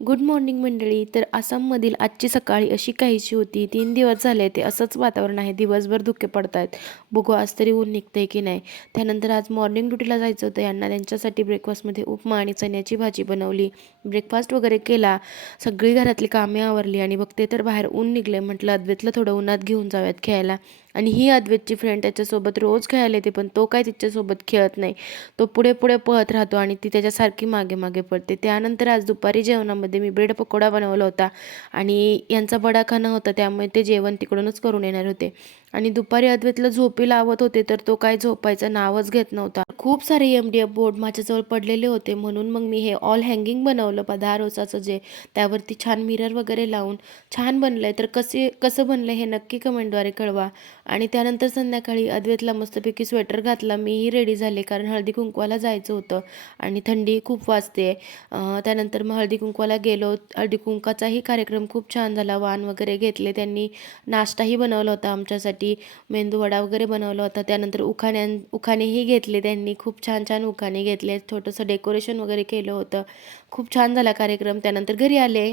Good morning मंडळी. तर आसाममधील आजची सकाळी अशी काहीशी होती. 3 दिवस झाले ते असंच वातावरण आहे. दिवसभर धुके पडत आहेत. बघू आज तरी ऊन निघतंय की नाही. त्यानंतर आज मॉर्निंग ड्युटीला जायचं होतं यांना. त्यांच्यासाठी ब्रेकफास्टमध्ये उपमा आणि चण्याची भाजी बनवली. ब्रेकफास्ट वगैरे केला. सगळी घरातली कामे आवरली आणि बघते तर बाहेर ऊन निघले. म्हटलं अद्वैतला थोडं उन्हात घेऊन जाऊयात खेळायला. आणि ही अद्वैतची फ्रेंड त्याच्यासोबत रोज खेळायला येते, पण तो काय तिच्यासोबत खेळत नाही. तो पुढे पुढे पळत राहतो आणि ती त्याच्यासारखी मागे मागे पडते. त्यानंतर आज दुपारी जेवणामध्ये मी ब्रेड पकोडा बनवला होता आणि यांचा बडाखाना होता, त्यामुळे ते जेवण तिकडूनच करून येणार होते. आणि दुपारी अद्वैतला झोपी लावत होते तर तो काय झोपायचं नावच घेत नव्हता. खूप सारे MDF बोर्ड माझ्याजवळ पडलेले होते, म्हणून मग मी हे ऑल हँगिंग बनवलं 10 रोजाचं जे. त्यावरती छान मिरर वगैरे लावून छान बनलंय. तर कसं बनलं हे नक्की कमेंटद्वारे कळवा. आणि त्यानंतर संध्याकाळी अद्वैतला मस्तपैकी स्वेटर घातला. मीही रेडी झाले कारण हळदी कुंकवाला जायचं होतं आणि थंडी खूप वाजते. त्यानंतर मग हळदी कुंकवाला गेलो. हळदी कुंकाचाही कार्यक्रम खूप छान झाला. वाण वगैरे घेतले त्यांनी. नाश्ताही बनवला होता आमच्यासाठी. मेंदूवडा वगैरे बनवला होता. त्यानंतर उखाणेही घेतले त्यांनी. खूप छान छान उखाणे घेतले. छोटंसं डेकोरेशन वगैरे केलं होतं. खूप छान झाला कार्यक्रम. त्यानंतर घरी आले.